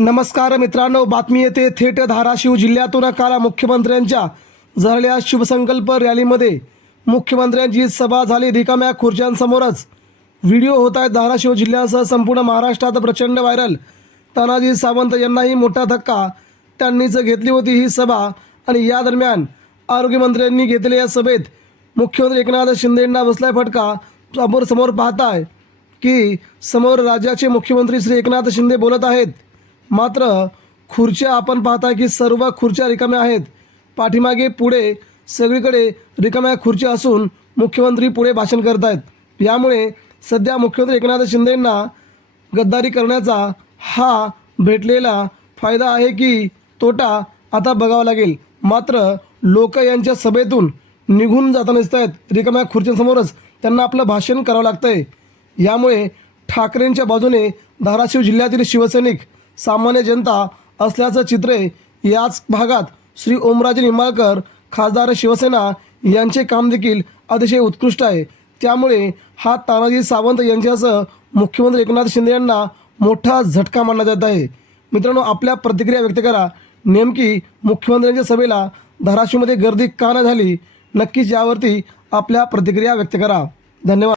नमस्कार मित्रांनो बातमी येते थेट धाराशिव जिल्ह्यातून काल मुख्यमंत्र्यांच्या झालेल्या शिवसंकल्प रॅलीमध्ये. मुख्यमंत्र्यांची सभा झाली रिकाम्या खुर्च्यांसमोरच. व्हिडिओ होत आहेत धाराशिव जिल्ह्यासह संपूर्ण महाराष्ट्रात प्रचंड व्हायरल. तानाजी सावंत यांनाही मोठा धक्का. त्यांनीच घेतली होती ही सभा आणि या दरम्यान आरोग्यमंत्र्यांनी घेतलेल्या या सभेत मुख्यमंत्री एकनाथ शिंदेंना बसलाय फटका. समोर समोर पाहताय की समोर राज्याचे मुख्यमंत्री श्री एकनाथ शिंदे बोलत आहेत. मात्र खुर्च्या आपण पाहता की सर्व खुर्च्या रिकाम्या आहेत. पाठीमागे पुढे सगळीकडे रिकाम्या खुर्च्या असून मुख्यमंत्री पुढे भाषण करत आहेत यामुळे सध्या मुख्यमंत्री एकनाथ शिंदेंना गद्दारी करण्याचा हा भेटलेला फायदा आहे की तोटा आता बघावा लागेल. मात्र लोक यांच्या सभेतून निघून जाताना दिसत आहेत रिकाम्या खुर्च्यांसमोरच त्यांना आपलं भाषण करावं लागतंय. यामुळे ठाकरेंच्या बाजूने धाराशिव जिल्ह्यातील शिवसैनिक सामान्य जनता असल्याचं चित्र याच भागात श्री ओमराजे निंबाळकर खासदार शिवसेना यांचे काम देखील अतिशय उत्कृष्ट आहे. त्यामुळे हा तानाजी सावंत यांच्यासह मुख्यमंत्री एकनाथ शिंदे यांना मोठा झटका मानला जात आहे. मित्रांनो आपल्या प्रतिक्रिया व्यक्त करा. नेमकी मुख्यमंत्र्यांच्या सभेला धाराशिवमध्ये गर्दी का न झाली? नक्कीच यावरती आपल्या प्रतिक्रिया व्यक्त करा. धन्यवाद.